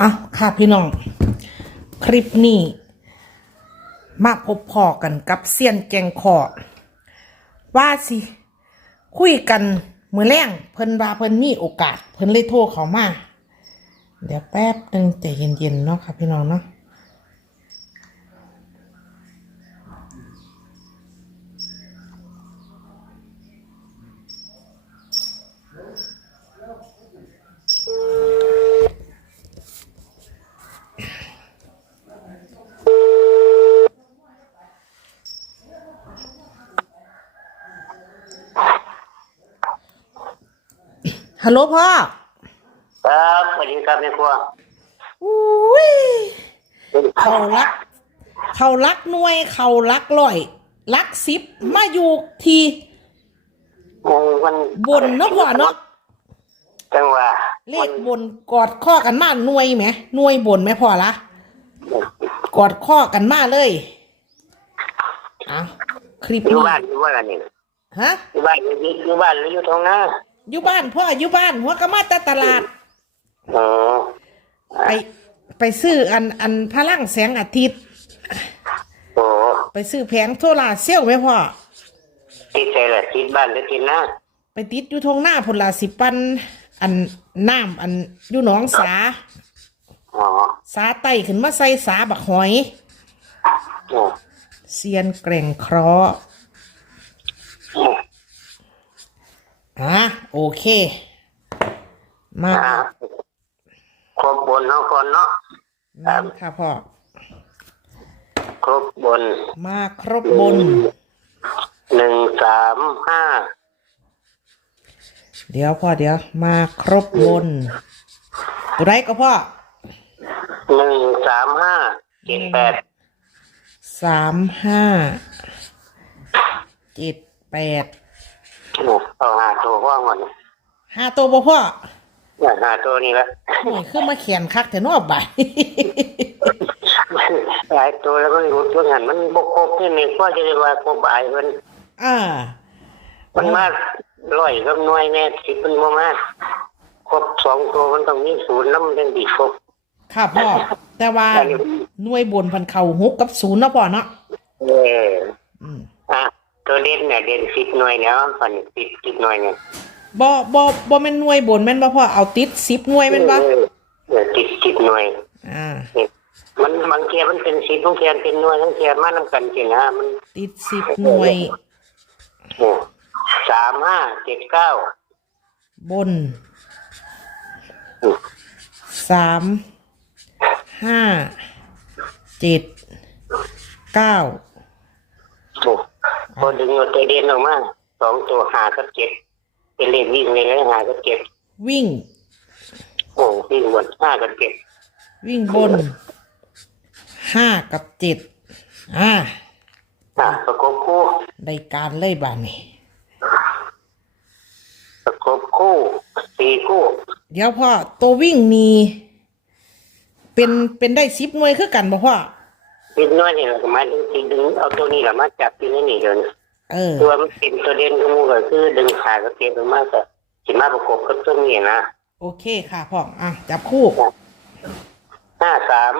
อะค่ะพี่น้อง คลิปนี้ มาพบพอกันกับเซียนแกงขอว่าสิ คุยกันมือแรงเพิ่นว่าเพิ่นมีโอกาส เพิ่นเลยโทรเขามา เดี๋ยวแป๊บหนึงใจเย็นๆเนาะค่ะพี่น้องเนาะ ฮัลโหลพ่อ ครับสวัสดีครับแม่ครัวอุ้ยเขารัก เขารักหน่วย เขารักร้อย รักสิบมาอยู่ทีมันบนเนาะพ่อเนาะจังหวะเลขบนกอดข้อกันมาหน่วยไหมหน่วยบนไหมพ่อละกอดข้อกันมาเลยเอะคลิปอยู่นี้บ้านอยู่บ้านนี่ฮะอยู่บ้านอยู่อยู่บ้านหรืออยู่ท้องนา อยู่บ้านพ่ออยู่บ้านหัวกะมาแตตลาด อ๋อไปไปซื้ออันอันพลังแสงอาทิตย์โอ้ไปซื้อแผงโซลาร์เซลล์ไหมพ่อติดใจละติดบ้านหรือติดนาไปติดอยู่ทงหน้าพนลาสิปัน อันน้ำอันอยู่หนองสา อ๋อสาไต่ขึ้นมาใส่สาบักหอย โอ้เซียนแกร่งเคราะห์ โอ้ อะโอเคมาอ่าครบบนเนาะคนเนาะนั่นค่ะพ่อ ครบบน มาครบบน หนึ่งสามห้า เดี๋ยวพ่อเดี๋ยว มาครบบน ตัวไรก็พ่อ หนึ่งสามห้าเจ็ดแปด สามห้า เจ็ดแปด โอ้เอาหาตัวว่างก่อนห้าตัวบ่พ่อเนี่ยหาตัวนี้ละโอ้ยคือมาเขียนคักแต่นอบบ่าย หลายตัวแล้วก็รู้ตัวหันมันบกครบที่นี่ก็จะเรียกว่าครบอายมันอ่า มันมาร้อยกับหน่วยแม่สิบมันบ่มาครบสองตัวมันต้องมีศูนย์แล้วมันถึงดีครบค่ะพ่อ แต่ว่าหน่วยบนพันเข่าหกกับศูนย์เนาะพ่อเนาะเอออืมอะ ตัวเด่นเนี่ยเด่นสิบหน่วยเนี่ยฝันสิบสิบหน่วยเนี่ยบ่บ่บ่แม่นหน่วยบนแม่นบ่พ่อเอาติดสิบหน่วยแม่นบ่เออเออสิบสิบหน่วยอ่าเนี่ยมันบางเทียมันเป็นสิบบางเทียเป็นหน่วยบางเทียมานำกันจริงนะมันติดสิบหน่วยเนี่ยสามห้าเจ็ดเก้าบนสามห้าเจ็ดเก้า โอ้ พอดึงเอาตัวเด่นออกมาสองตัวหากับเจ็ดเป็นเลขวิ่งเลยนะหากับเจ็ดวิ่ง โอ้วิ่งบนห้ากับเจ็ดวิ่งบนห้ากับเจ็ดอ่าอะประกบคู่ได้การเลยบาดนี้ประกบคู่สี่คู่เดี๋ยวพ่อตัววิ่งนี่เป็นเป็นได้สิบหน่วยคือกันบ่พ่อ นิดน้อยนี่แหละก็หมายถึงสิดึงเอาตัวนี้แหละมาจับอยู่ในนี่เดี๋ยวนี้เออ ตัวมันเป็นตัวเด่นของมูก็คือดึงขากับเตียงออกมาก็สิมาประกบกับตัวนี้นะโอเคค่ะพ่ออะ จับคู่ห้าสาม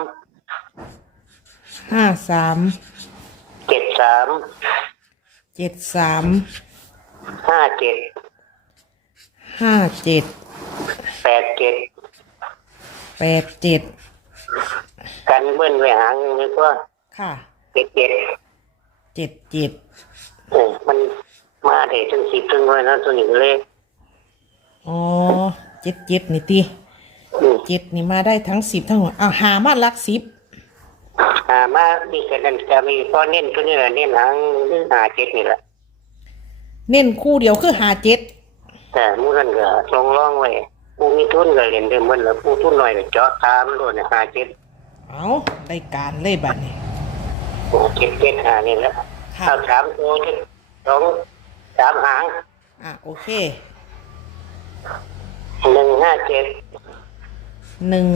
ห้าสามเจ็ดสามเจ็ดสามห้าเจ็ดห้าเจ็ดแปดเจ็ดแปดเจ็ดกัน เบิ้ลไว้หางนึกว่าค่ะเจ็ดเจ็ดเจ็ดเจ็ดเออมันมาได้ถึงสิบถึงเลยนะตัวนี้ก็เลยอ๋อเจ็ดเจ็ดนี่ตีอืมเจ็ดนี่มาได้ทั้งสิบทั้งหมดอ้าวหามาลักสิบอ่ามาดีกันนั่นจะมีพอเน้นตัวนี้แหละเน้นหางหรือหาเจ็ดนี่แหละเน้นคู่เดียวคือหาเจ็ดแต่หมูนันก็ลองลองไว้ผู้มีทุนก็เรียนได้เหมือนแล้วผู้ทุนน้อยก็เจาะตามโลดเนี่ยหาเจ็ด เอาได้การเลยบัดนี้โอ้เจ็ดเจ็ดหานี่แหละค่ะเอาสามตัวที่สองสามหางอะโอเคหนึ่งห้าเจ็ดหนึ่ง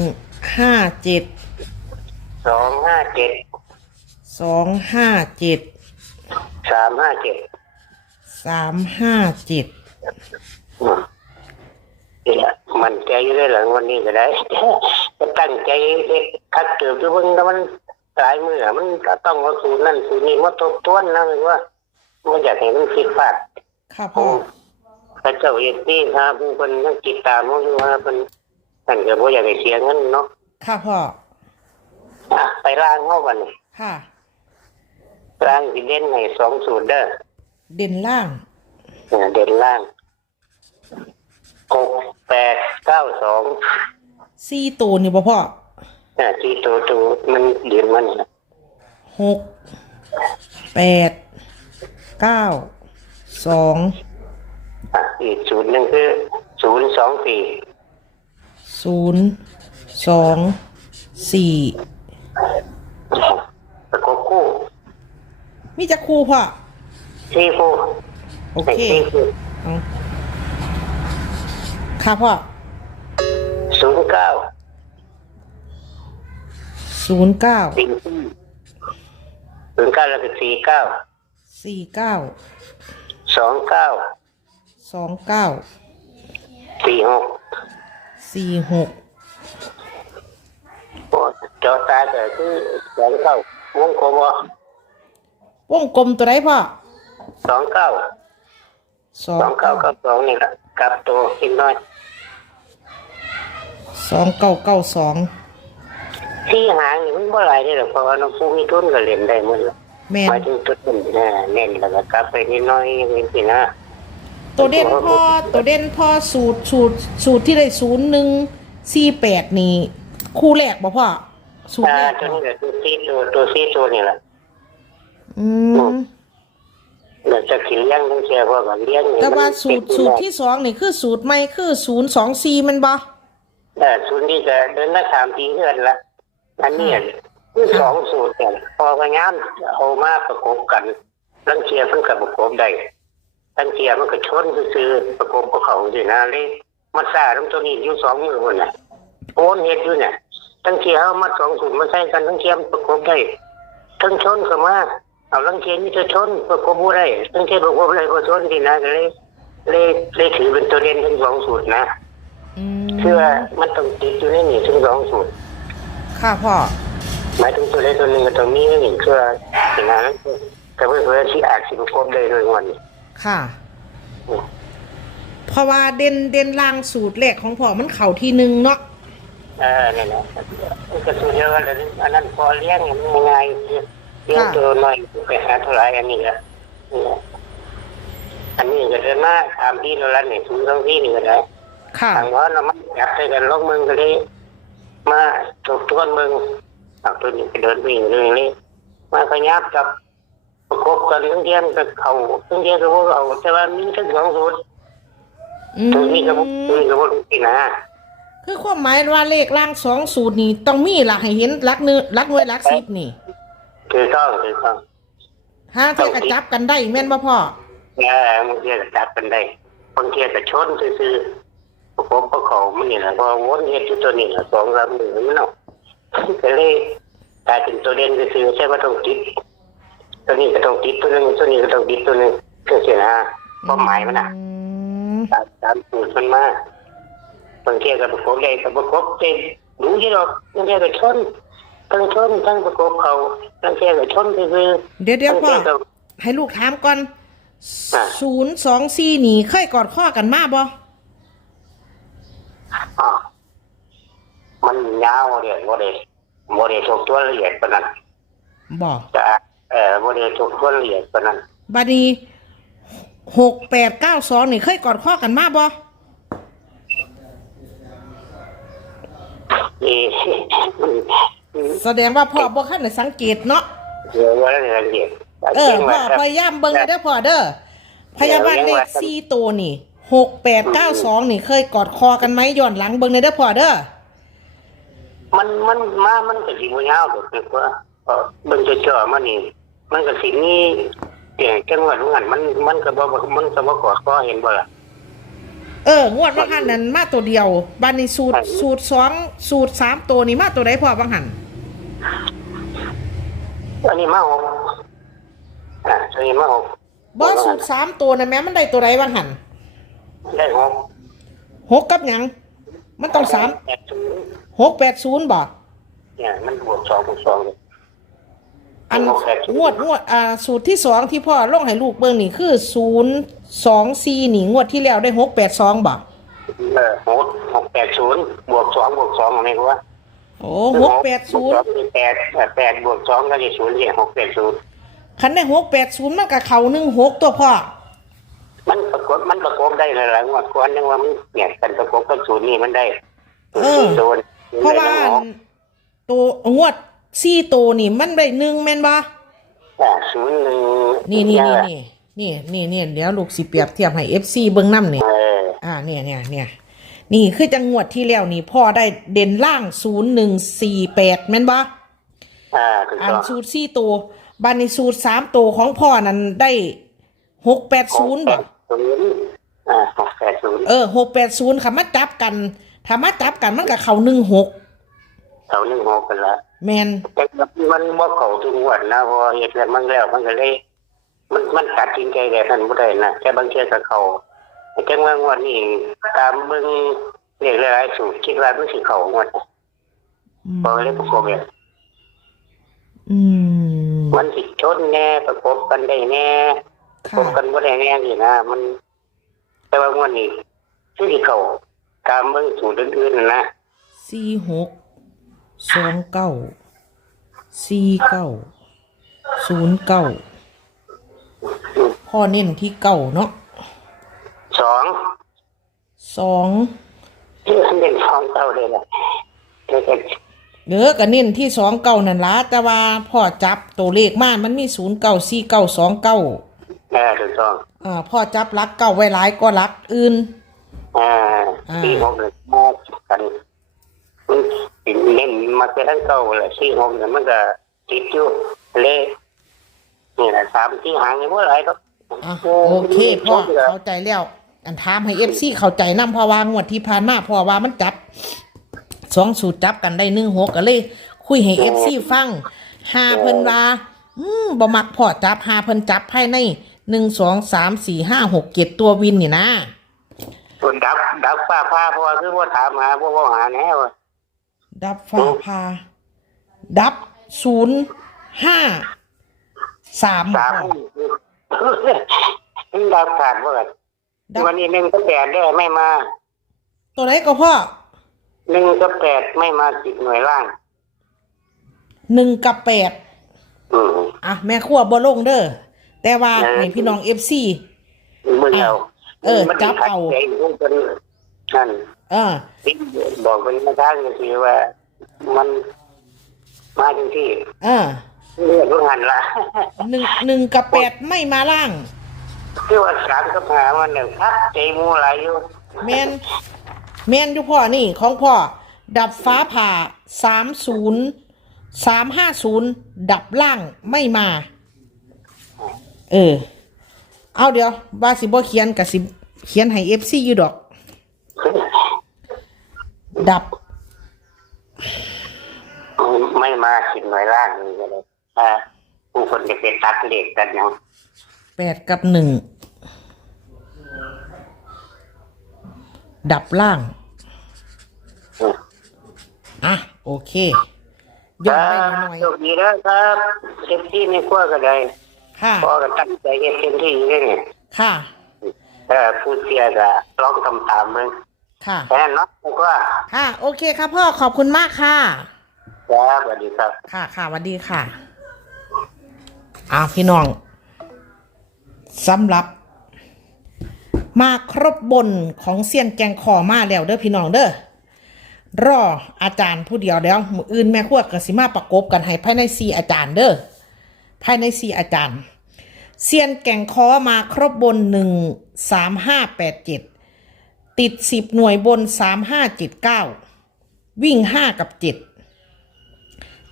ห้าเจ็ดสองห้าเจ็ดสองห้าเจ็ดสามห้าเจ็ดสามห้าเจ็ด อืม นี่แหละมันใจอยู่ได้หลังวันนี้ก็ได้แต่จะตั้งใจเด็กคัดเกิดอยู่เบิ่งแล้วมันหลายมือมันก็ต้องเอาสูตรนั่นสูตรนี้มาทบทวนนะคือว่ามันอยากให้มันผิดพลาดค่ะพ่อพระเจ้าเอตี้ครับผู้คนยังติดตามมันอยู่ว่าเป็นท่านก็บ่อยากให้เสียเงินเนาะค่ะพ่ออะไปร่างเฮาบัดนี้ค่ะร่างสิเด่นให้สองสูตรเด้อเด่นล่างเนี่ยเด่นล่าง หกแปดเก้าสองสี่ตัวนี่บ่พ่ออ่าที่ตัวตัวมันเดือนมันน่ะหกแปดเก้าสองอะอีกสูตรหนึ่งคือศูนย์สองสี่ศูนย์สองสี่ประกบคู่มีจะครูพ่อ ที่คู่โอเค ที่คู่ เอา ค่ะพ่อศูนย์เก้าศูนย์เก้าสี่ศูนย์เก้าแล้วก็สี่เก้าสี่เก้าสองเก้าสองเก้าสี่หกสี่หกโอ้จอตาแต่คือสองเก้าวงกลมวะวงกลมตัวไหนพ่อสองเก้าสองเก้าก้าสองนี่ละกลับตัวกินน้อย สองเก้าเก้าสองที่หางนี่มันบ่หลายได้หรอกเพราะว่าน้องผู้มีทุนก็เล่นได้หมดละแม่นหมายถึงทุนเอ่อเน้นแล้วก็กลับไปนิดน้อยอย่างนี้สินะตัวเด่นพ่อตัวเด่นพ่อสูตรสูตรสูตรที่ได้ศูนย์หนึ่งสี่แปดนี่คู่แรกบ่พ่อสูตรอ่าแรกตัวบ่นี้ก็ตัวซีตัวตัวซีตัวนี่แหละอืมเดี๋ยวจะขินเลี้ยงทั้งเชียร์พวกกันเลี้ยงนี่แต่ว่ามันสูตรสูตรที่สองนี่คือสูตรใหม่คือศูนย์สองสี่มันบ่ เออสูตรนี้จะเดินมาสามปีเฮือนละอันนี้คือสองสูตรเนี่ยพอพยายามเอามาประกบกันลังเชียร์เพิ่นกับประกบได้ลังเชียร์มันก็ชนซื่อๆประกบกับเขาสินะเลยมันซ่าทั้งตัวนี้อยู่สองมือคนน่ะโอนเฮ็ดอยู่เนี่ยทั้งเชียร์เอามาสองสูตรมาใส่กันทั้งเชียร์มันประกบได้ทั้งชนก็มาเอาลังเชียร์นี่จะชนประกบบ่ได้ลังเชียร์ประกบได้ก็ชนสินะก็เลยเลยเลยถือเป็นตัวเด่นทั้งสองสูตรนะ อืมเชื่อมันต้องติดอยู่ในนี่ทั้งสองสูตรค่ะพ่อหมายถึงตัวใดตัวหนึ่งก็ต้องมีในนี่เชื่อสิ่งนั้นแต่เพื่อเพื่อที่อาจสิบครบได้โดยวันนี้ค่ะ เพราะว่าเด่นเด่นล่างสูตรแรกของพ่อมันเข่าที่หนึ่งเนาะเออนี่นแหละมันก็สูตรเดียวกันเลยอันนั้นพอเลี้ยงมันง่ายเลี้ยงตัวน้อยไปหาเท่าไหรอันนี้ละนี่แหละอันนี้ก็เดินมาตามที่เราลันเนี่ยสูงทั้งที่นี่ก็ได้ ค่ะทางว่าเรามาจับใส่กันลงมึงก็เลยมาถกทวนมึงเอาตัวนี้ไปเดินวิ่งเรื่องนี้มาขยับกับประกบกันทั้งเทียมกับเขาทั้งเทียมกับพวกเราแต่ว่ามีทั้งสองสูตรอืตัวนี้กับพวกตัวนี้กับพวกที่นะคือความหมายว่าเลขล่างสองสูตรนี่ต้องมีหลักให้เห็นหลักเนื้อหลักหน่วยหลักสิบนี่คือต้องคือต้องห้าเท่ากระจับกันได้แม่นบ่พ่อเนี่ยบางทีก็จับกันได้บางทีก็ชนซื่อ ๆประกบประเขามันนี่แหละพอวนเฮ็ดอยู่ตัวนี้แหละสองลำหนึ่งมันเนาะก็เลยกลายเป็นตัวเด่นซื่อๆใช่ว่าต้องติดตัวนี้ก็ต้องติดตัวหนึงตัวนี้ก็ต้องติดตัวหนึงเพื่อเสียนะความหมายมันอะอืมตามตามสูตรมันมาบางทีก็ประกบได้ก็ประกบเต็มรู้ที่หรอกบางทีก็ชนทั้งชนทั้งประกบเขาบางทีก็ชนซื่อๆเดี๋ยวเดี๋ยวพ่อบางทีก็ให้ลูกถามก่อนอะศูนย์สองสี่นี่เคยกอดข้อกันมาบ่ อะมันยาวเรียนโมเดลโมเดลถูกตัวละเอียดปานนั้นบ่จะเอ่อโมเดลถูกตัวละเอียดปานนั้นบัดนี้หกแปดเก้าสองนี่เคยกอดข้อกันมาบ่นี่ แสดงว่าพ่อบ่คันได้สังเกตเนาะเดี๋ยวว่าละเอียดเออพ่อพยายามเบิ่งให้เด้อพ่อเด้อพยาบาลเลขสี่ตัวนี่ หกแปดเก้าสองนี่เคยกอดคอกันไหมย้อนหลังเบิ่งในเด้อพ่อเด้อมันมันมามันก็สิบ่ยาวดอกคือว่าเออเบิ่งจ่อๆมานี่ มันก็สิมีเสียงจังหวะของมันมันมันก็บ่มันก็บ่กอดคอเห็นบ่ล่ะเอองวดว่าหันนั้นมาตัวเดียวบัดนี้สูตรสูตรสองสูตรสามตัวนี่มาตัวใดพ่อบางหันอันนี้มาหกอะอันนี้มาหกบ่สูตรสามตัวนะแม่มันได้ตัวใดบางหัน ได้หกหกกับหยัง มันต้องสามแปดศูนย์หกแปดศูนย์บ่เนี่ยมันบวกสองบวกสองเลย อันหกแปดศูนย์ งวดงวดอ่าสูตรที่สองที่พ่อลงให้ลูกเบิ่งนี่คือศูนย์สองสี่นี่งวดที่แล้วได้หกแปดสองบ่เออหกหกแปดศูนย์บวกสองบวกสองอะไรกูว่าโอ้หกแปดศูนย์บวกสองคือแปดเออแปดบวกสองก็จะศูนย์เนี่ยหกแปดศูนย์คันได้หกแปดศูนย์มันกับเขาหนึ่งหกตัวพ่อ มันประกบมันประกบได้เลยหลังว่าก้อนนึงว่ามันเนี่ยกันประกบกับศูนย์นี่มันได้เออ โดนเพราะว่าตัวงวดสี่ตัวนี่มันได้หนึ่งแม่นบ่อ่าศูนย์หนึ่งนี่นี่นี่นี่นี่นี่นี่เดี๋ยวลูกสิเปรียบเทียบให้เอฟซีเบิ่งน้ำนี่เอออ่าเนี่ยเนี่ยเนี่ยนี่คือจังงวดที่แล้วนี่พ่อได้เด่นล่างศูนย์หนึ่งสี่แปดแม่นบ่อ่าถูกอันต้องสูตรสี่ตัวบานในสูตรสามตัวของพ่อนั้นได้หกแปดศูนย์บ่ ศูนย์อ่าหกแปดศูนย์เออหกแปดศูนย์ค่ะมาจับกันถ้ามาจับกันมันกับเขาหนึ่งหกเขาหนึ่งหกกันละแมนแต่มันบ่เขาทุกงวดนะเพอเหตุการณ์มันแล้วมันก็เลย มันมันตัดสินใจแบบนั้นบ่ได้นะแต่บางเทื่อก็เขาแต่จังว่างวดนี้ตามเบิ่งเลขหลายๆสูตรคิดว่ามันสิเข้างวดอืมบ่เลยประกบเนี่ยอืมมันสิชนแน่ประกบกันได้แน่ ประกค่ะบกันบ่ได้แน่นี่นะมัน แต่ว่างวดนี้คือสิเข้าตามเบิ่งสูตรอื่นๆนั่นนะสี่หกสองเก้าสี่เก้าศูนย์เก้าพ่อเน้นที่เก้าเนาะสองสองที่มันเป็นสองเท่าเลยล่ะแต่ก็เด้อก็เน้นที่สองเก้านั่นละแต่ว่าพ่อจับตัวเลขมามันมีศูนย์เก้าสี่เก้าสองเก้าเออถูกต้องอ่าพ่อจับลักเก้าไว้หลายก็ลักอื่น อ่าอ่า สี่หกเนี่ยมากันมันสิเล่นมาเป็นทั้งเก่าเลยสี่หกเนี่ยมันก็ติดอยู่เละนี่แหละสามที่หางนี่เมื่อไรก็อะโอเคพ่อเข้าใจแล้ว อันถามให้เอฟซีเข้าใจนำเพอวางวดที่ผ่านมาเพอว่ามันจับสองสูตรจับกันได้หนึ่งหกก็เลย คุยให้เอฟซีฟังหาเพิ่นว่าอืมบ่มักพ่อจับหาเพิ่นจับให้ใน หนึ่งสองสามสี่ห้าหกเจ็ดตัววินนี่นะส่วนดับ ดับฟ้าผ้าเพราะว่าคือว่าถามหาพวกว่าหาแน่ว่าดับฟ้าพา ดับศูนย์ห้าสามสามพ่อดับขาดว่าดับวันนี้หนึ่งก็แปดได้ไม่มา ตัวไหนก็พ่อหนึ่งก็แปดไม่มาสิบหน่วยล่างหนึ่งกับแปดอืมอะแม่ครัวบ่ลงเด้อ แต่ว่าเออให้พี่น้องเอฟซีมึงเอาเออมันจับเอาขัดใจอยู่จนนั่นเออที่บอกเป็นมาทางก็คือว่ามันมาจริงที่เออเรื่องทุกหันละหนึ่งหนึ่งกับแปดไม่มาล่างที่ว่าสามกับหามันหนึ่งพักใจหมูหลายอยู่แมนแมนอยู่พ่อนี่ของพ่อ ดับฟ้าผ่าสามศูนย์สามห้าศูนย์ดับล่างไม่มา เออ เอาเดี๋ยวว่าสิบ่เขียนกับสิเขียนให้เอฟซีอยู่ดอก ดับไม่มาสิบหน่วยล่างนี่ก็เลยอ่าผู้คนจะไปตัดเหล็กกันอย่างแปดกับหนึ่ง ดับล่างอืมอะ โอเคย้อนไปหน่อย โชคดีนะครับเต็มที่ไม่กลัวก็ได้ๆ ค่ะ พอกันตั้งใจเฮ็ดเต็มที่เลยเนี่ยค่ะ เออผู้เสียก็ลองทำตามมึงค่ะ แค่นั้นเนาะไม่กลัวค่ะ โอเคครับพ่อขอบคุณมากค่ะ ครับสวัสดีครับ ค่ะค่ะสวัสดีค่ะอ้าวพี่น้องสำหรับ มาครบบนของเซียนแกงคอมาแล้วเด้อพี่น้องเด้อรออาจารย์ผู้เดียวแล้วมืออื่นแม่ขวดกับสิมาประกบกันให้ภายในสี่อาจารย์เด้อ ภายในสี่อาจารย์เซียนแก่งคอมาครบบนหนึ่งสามห้าแปดเจ็ดติดสิบหน่วยบนสามห้าเจ็ดเก้าวิ่งห้ากับเจ็ด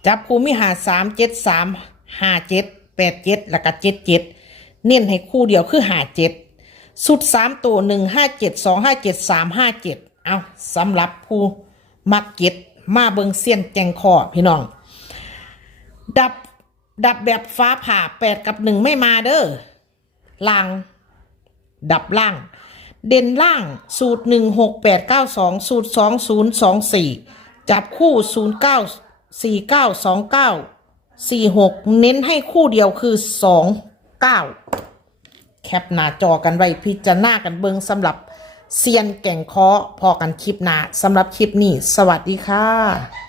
จับคู่มีหาสามเจ็ดสามห้าเจ็ดแปดเจ็ดแล้วก็เจ็ดเจ็ดเน้นให้คู่เดียวคือหาเจ็ดสุดสามตัวหนึ่งห้าเจ็ดสองห้าเจ็ดสามห้าเจ็ดเอาสำหรับผู้มักเก็ตมาเบิงเซียนแจงคอพี่น้อง ดับ ดับแบบฟ้าผ่าแปดกับหนึ่งไม่มาเด้อล่าง ดับล่าง เด่นล่าง สูตรหนึ่งหกแปดเก้าสองสูตรสองศูนย์สองสี่จับคู่0 9 4 9 2 9 4 6เก้าสองเก้าสี่หกเน้นให้คู่เดียวคือ2 9แคปหน้าจอกันไว้พิจารณากันเบิงสำหรับเซียนแก่งเคาะพอกันคลิปหน้าสำหรับคลิปนี้ สวัสดีค่ะ